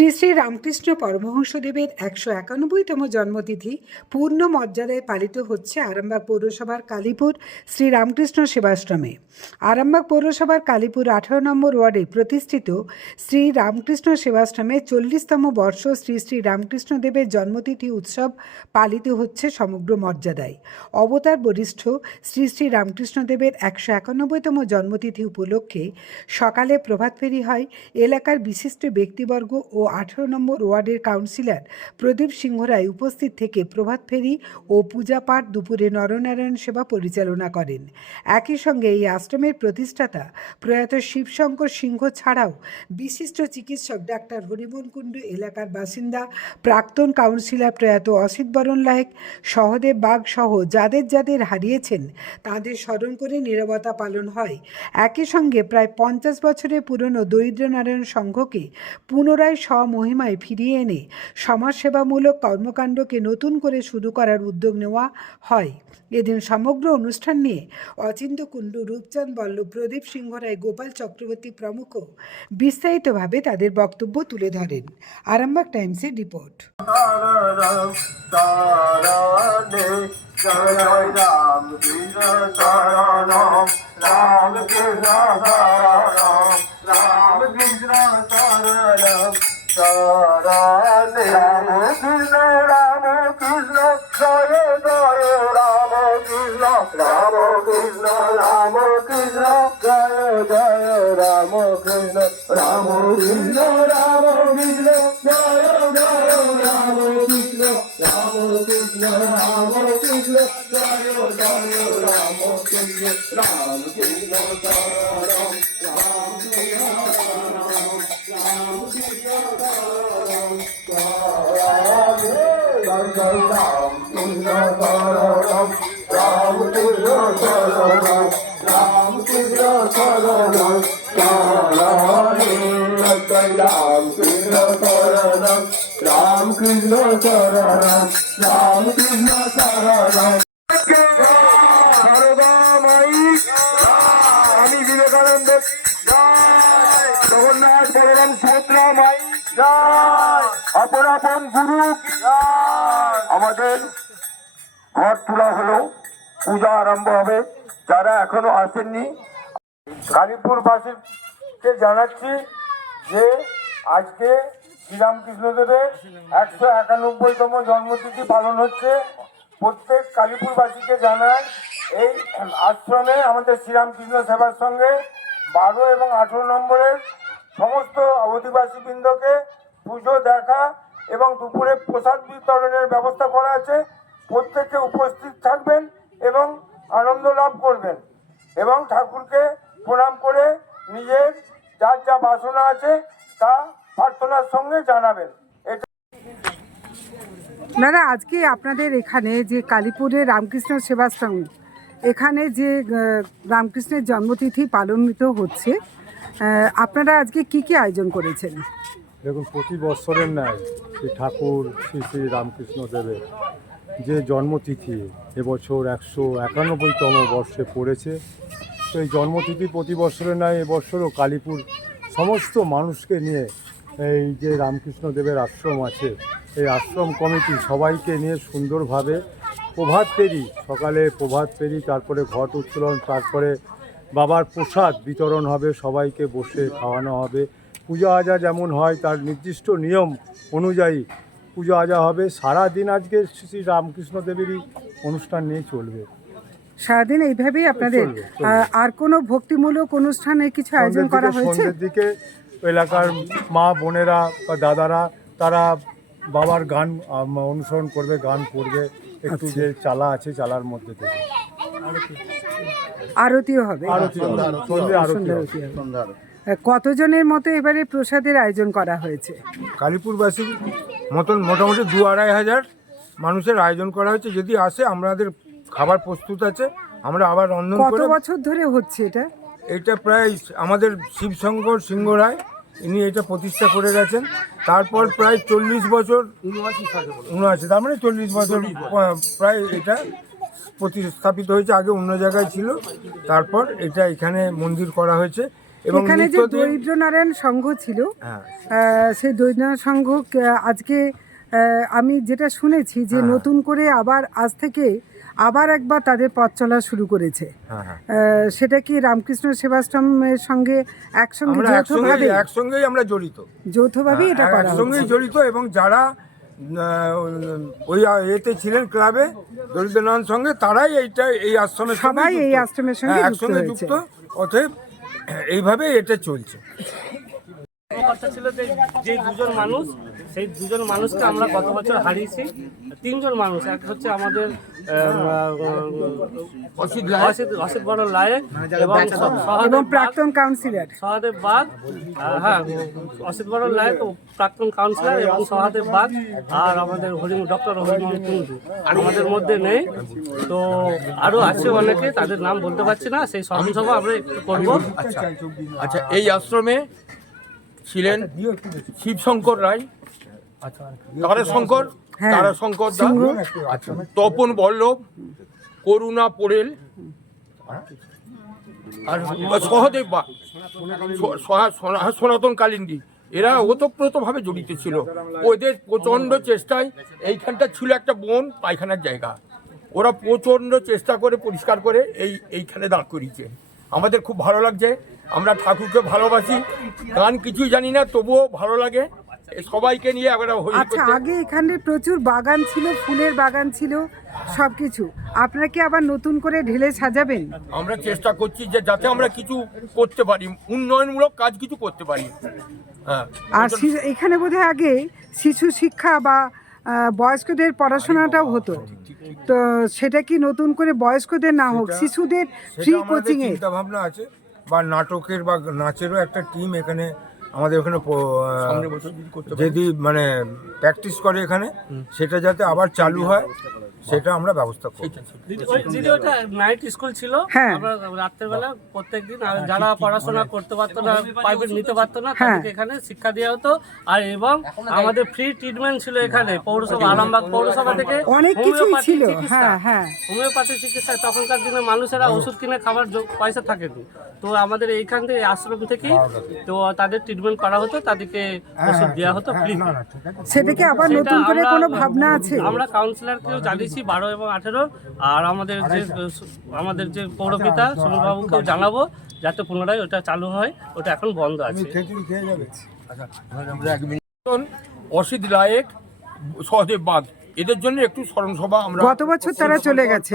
শ্রী শ্রী রামকৃষ্ণ পরমহংসদেবের ১৯১তম জন্মতিথি পূর্ণ মর্যাদায় পালিত হচ্ছে আরামবাগ পৌরসভার কালীপুর শ্রী রামকৃষ্ণ সেবাশ্রমে। আরামবাগ পৌরসভার কালীপুর ১৮ নম্বর ওয়ার্ডে প্রতিষ্ঠিত শ্রী রামকৃষ্ণ সেবাশ্রমে ৪০তম বর্ষ শ্রী শ্রী রামকৃষ্ণদেবের জন্মতিথি উৎসব পালিত হচ্ছে সমগ্র মর্যাদায়। অবতার বরিষ্ঠ শ্রী শ্রী রামকৃষ্ণদেবের ১৯১তম জন্মতিথি উপলক্ষে সকালে প্রভাতফেরি হয়। এলাকার বিশিষ্ট ব্যক্তিবর্গ ও ১৮ নম্বর ওয়ার্ডের কাউন্সিলর প্রদীপ সিংহ রায় উপস্থিত থেকে প্রভাত ফেরি ও পূজা পাঠ দুপুরে নরনারায়ণ সেবা পরিচালনা করেন। একই সঙ্গে এই আশ্রমের প্রতিষ্ঠাতা প্রয়াত শিবশঙ্কর সিংহ ছাড়াও বিশিষ্ট চিকিৎসক ডাক্তার হরিমোহন কুণ্ডু, এলাকার বাসিন্দা প্রাক্তন কাউন্সিলর প্রয়াত অসিত বরণ লায়েক, সহদেব বাগ সহ যাদের যাদের হারিয়েছেন তাদের স্মরণ করে নীরবতা পালন হয়। একই সঙ্গে প্রায় ৫০ বছরের পুরনো দরিদ্রনারায়ণ সংঘকে পুনরায় স্বমহিমায় ফিরিয়ে এনে সমাজসেবামূলক কর্মকাণ্ডকে নতুন করে শুরু করার উদ্যোগ নেওয়া হয়। এদিন সমগ্র অনুষ্ঠান নিয়ে অচিন্ত্য কুণ্ডু, রূপচাঁদ বল্লভ, প্রদীপ সিংহ রায়, গোপাল চক্রবর্তী প্রমুখ বিস্তারিতভাবে তাদের বক্তব্য তুলে ধরেন। আরামবাগ টাইমসের রিপোর্ট। রামকৃষ্ণ শরণম, রামকৃষ্ণ শরণম। আমি বিবেকানন্দ জগন্নাথ বলরাম সুভদ্রা মাই আপন আপন গুরু। আমাদের ঘর তোলা হলো, পূজা আরম্ভ হবে। যারা এখনো আসেননি কালীপুরবাসীকে জানাচ্ছি যে আজকে শ্রীরামকৃষ্ণদেবের ১৯১তম জন্মতিথি পালন হচ্ছে। প্রত্যেক কালীপুরবাসীকে জানায় এই আশ্রমে আমাদের শ্রীরামকৃষ্ণ সেবার সঙ্গে ১২ এবং ১৮ নম্বরের সমস্ত অধিবাসী বৃন্দকে পুজো দেখা এবং দুপুরে প্রসাদ বিতরণের ব্যবস্থা করা আছে। প্রত্যেকে উপস্থিত থাকবেন এবং আনন্দ লাভ করবেন এবং ঠাকুরকে প্রণাম করে নিজের যার যা বাসনা আছে তা প্রার্থনার সঙ্গে জানাবেন। দাদা, আজকে আপনাদের এখানে যে কালীপুরের রামকৃষ্ণ সেবাশ্রম, এখানে যে রামকৃষ্ণের জন্মতিথি পালনিত হচ্ছে, আপনারা আজকে কি কি আয়োজন করেছেন? দেখুন, প্রতি বৎসরের ন্যায় এই ঠাকুর শ্রী শ্রী রামকৃষ্ণদেবের যে জন্মতিথি এবছর ১৯১তম বর্ষে পড়েছে। তো এই জন্মতিথি প্রতি বৎসরের ন্যায় এবছরও কালীপুর সমস্ত মানুষকে নিয়ে এই যে রামকৃষ্ণদেবের আশ্রম আছে, এই আশ্রম কমিটি সবাইকে নিয়ে সুন্দরভাবে প্রভাত ফেরি, সকালে প্রভাত ফেরি, তারপরে ঘট উত্তোলন, তারপরে বাবার প্রসাদ বিতরণ হবে, সবাইকে বসে খাওয়ানো হবে। পূজা আজা যেমন হয় তার নির্দিষ্ট নিয়ম অনুযায়ী পূজা আজা হবে। সারাদিন আজকে শ্রী রামকৃষ্ণদেবেরই অনুষ্ঠান নিয়ে চলবে। সারাদিন এইভাবেই আপনাদের আর কোনো ভক্তিমূলক অনুষ্ঠানে কিছু আয়োজন করা হয়েছে? সন্ধ্যের দিকে এলাকার মা বোনেরা বা দাদারা তারা বাবার গান অনুসরণ করবে, গান করবে, একটু যে চালা আছে চালার মধ্যে থেকে আরতিও হবে। সন্ধ্যে আরতি। কতজনের মতো এবারে প্রসাদের আয়োজন করা হয়েছে? কালীপুরবাসীর মতন মোটামুটি ২-২.৫ হাজার মানুষের আয়োজন করা হয়েছে। যদি আসে আমাদের খাবার প্রস্তুত আছে, আমরা আবার রন্ধন করে। কত বছর ধরে হচ্ছে এটা? এটা প্রায় আমাদের শিবশঙ্কর সিংহ রায় ইনি এটা প্রতিষ্ঠা করে গেছেন। তারপর প্রায় ৪০ বছর, ৭৯, তার মানে ৪০ বছর প্রায় এটা প্রতিস্থাপিত হয়েছে। আগে অন্য জায়গায় ছিল, তারপর এটা এখানে মন্দির করা হয়েছে। এবং এখানে যে নিত্যদিন দরিদ্রনারায়ণ সংঘ ছিল, হ্যাঁ সেই দরিদ্রনারায়ণ সংঘ আজকে আমি যেটা শুনেছি যে নতুন করে আবার আজ থেকে আবার একবার তাদের পথ চলা শুরু করেছে। হ্যাঁ হ্যাঁ সেটা কি রামকৃষ্ণ সেবাশ্রমের সঙ্গে একসঙ্গে আমরা যৌথভাবে একসঙ্গেই আমরা জড়িত, এটা করা একসঙ্গেই হচ্ছে? জড়িত। এবং যারা ওই এতে ছিলেন ক্লাবে দরিদ্রনারায়ণ সঙ্গে, তারাই এই আশ্রমের সঙ্গে সবাই এই যুক্ত। আশ্রমের সঙ্গে হ্যাঁ, যুক্ত একসঙ্গে হয়েছে। যুক্ত। অতএব এইভাবে এটা চলছে। কথা ছিল যে দুজন মানুষ, সেই দুজন মানুষকে আমরা গত বছর হারিয়েছি। তিনজন মানুষ, এক হচ্ছে আমাদের অসিত বড় লায়েক এবং এবং প্রাক্তন কাউন্সিলর সহদেব বাগ। হ্যাঁ, অসিত বড় লায়েক ও প্রাক্তন কাউন্সিলর এবং সহদেব বাগ, আর আমাদের ডক্টর হরিমোহন কুণ্ডু আমাদের মধ্যে নেই। তো আরও আছে অনেকে, তাদের নাম বলতে পারছি না। সেই স্মরণসভা আমরা একটু করবো। আচ্ছা, এই আশ্রমে ছিলেন শিবশঙ্কর রায়, তারাশঙ্কর দাস, তপন বল্লভ, করুণা পোড়েল আর সহদেব বাগ, সনাতন কালিন্দী। এরা ওতপ্রোতভাবে জড়িত ছিল। ওদের প্রচণ্ড চেষ্টায় এইখানটা ছিল একটা বন পায়খানার জায়গা, ওরা প্রচণ্ড চেষ্টা করে পরিষ্কার করে এইখানে দাঁড় করিয়েছে। আমাদের খুব ভালো লাগছে। আমরা ঠাকুরকে ভালোবাসি, গান কিছুই জানি না, তবুও ভালো লাগে। সবাইকে নিয়ে আমরা আচ্ছা, আগে এখানে প্রচুর বাগান ছিল, ফুলের বাগান ছিল, সবকিছু আপনারা কি আবার নতুন করে ঢেলে সাজাবেন? আমরা চেষ্টা করছি যে যাতে আমরা কিছু করতে পারি, উন্নয়নমূলক কাজ কিছু করতে পারি। হ্যাঁ, আর এখানে বোধহয় আগে শিশু শিক্ষা বা বয়স্কদের পড়াশোনাটাও হতো, তো সেটা কি নতুন করে বয়স্কদের না হোক, শিশুদের ফ্রি কোচিং এর চিন্তা ভাবনা আছে, বা নাটকের বা নাচেরও একটা টিম এখানে আমাদের ওখানে যদি মানে প্র্যাকটিস করে এখানে, সেটা যাতে আবার চালু হয় সেটা আমরা ব্যবস্থা করছি। দিদি ওটা নাইট স্কুল ছিল, আমরা রাত্রেবেলা প্রত্যেকদিন যারা পড়াশোনা করতে পারতো না, প্রাইভেট নিতে পারতো না, তাদেরকে এখানে শিক্ষা দেওয়া হতো। আর এবং আমাদের ফ্রি ট্রিটমেন্ট ছিল এখানে পৌরসভা, আরামবাগ পৌরসভা থেকে অনেক কিছু ছিল। হোমিওপ্যাথি চিকিৎসা, তখনকার দিনে মানুষেরা ওষুধ কিনে খাবার পয়সা থাকেনি, তো আমাদের এইখান থেকে আশ্রম থেকে তো তাদের ট্রিটমেন্ট করা হতো, তাদেরকে ওষুধ দেওয়া হতো ফ্রি। সেটাকে আবার নতুন করে কোনো ভাবনা আছে? আমরা কাউন্সিলরকেও জানিয়েছি 12 এবং 18, আর আমাদের যে পৌরপিতা সুনীলবাবুকেও জানাবো যাতে পুনরায় ওটা চালু হয়। ওটা এখন বন্ধ আছে। অসিত লায়েক, সহদেব বাগ, এদের জন্য একটু স্মরণসভা আমরা। গত বছর তারা চলে গেছে।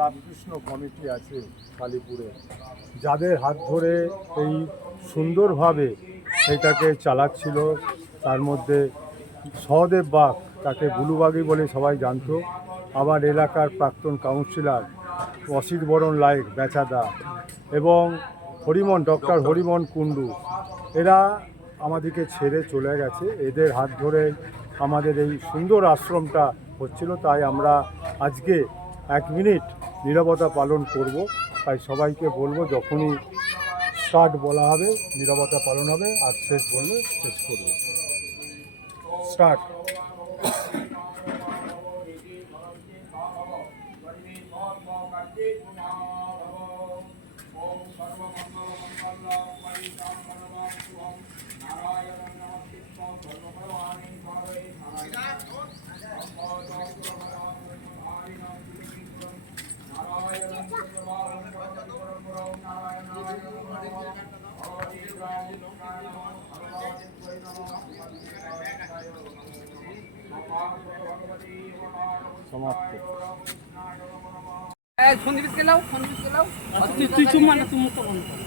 রামকৃষ্ণ কমিটি আছে কালীপুরে, যাদের হাত ধরে এই সুন্দরভাবে সেইটাকে চালাচ্ছিল। তার মধ্যে সহদেব বাগ, তাকে বুলুবাগি বলে সবাই জানতো। আবার এলাকার প্রাক্তন কাউন্সিলর অসিত বরণ লায়েক বেচাদা এবং ডক্টর হরিমোহন কুণ্ডু, এরা আমাদেরকে ছেড়ে চলে গেছে। এদের হাত ধরে আমাদের এই সুন্দর আশ্রমটা হচ্ছিল। তাই আমরা আজকে 1 মিনিট নীরবতা পালন করব। তাই সবাইকে বলবো, যখনই স্টার্ট বলা হবে নীরবতা পালন হবে, আর শেষ বললে শেষ করব। স্টার্ট। সমাপ্ত। তুই চুম্মা না, তুই মুখটা বন্ধ কর।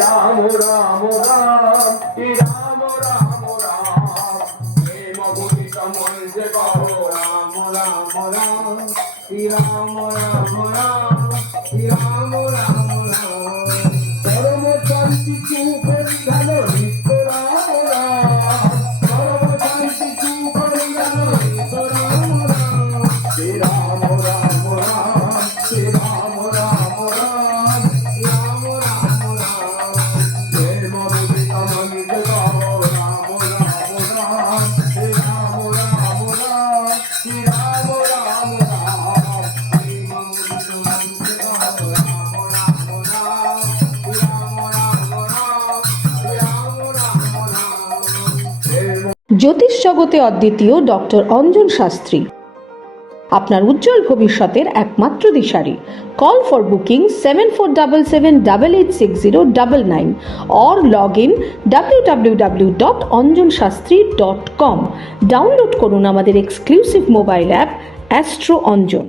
রাম রাম রাম, রাম রাম রাম, প্রেম ভূষিত মঞ্জে কহো রাম রাম রাম। পরম শান্তি সুপরিধান নিত্য রাম রাম, পরম শান্তি সুপরিধান নিত্য রাম রাম, শ্রী রাম রাম রাম, শ্রী রাম রাম রাম, রাম রাম রাম, প্রেম রূপিত মনিজ গাও রাম রাম রাম, শ্রী রাম রাম রাম, শ্রী রাম রাম রাম, প্রেম রূপিত মনিজ গাও রাম রাম রাম, শ্রী রাম রাম রাম, শ্রী রাম রাম রাম। জ্যোতিষ জগতে অদ্বিতীয় ডক্টর অঞ্জন শাস্ত্রী আপনার উজ্জ্বল ভবিষ্যতের একমাত্র দিশারি। Call for booking 7477886099 or log in www.anjanshastri.com। Download করুন আমাদের exclusive mobile app astro Anjan.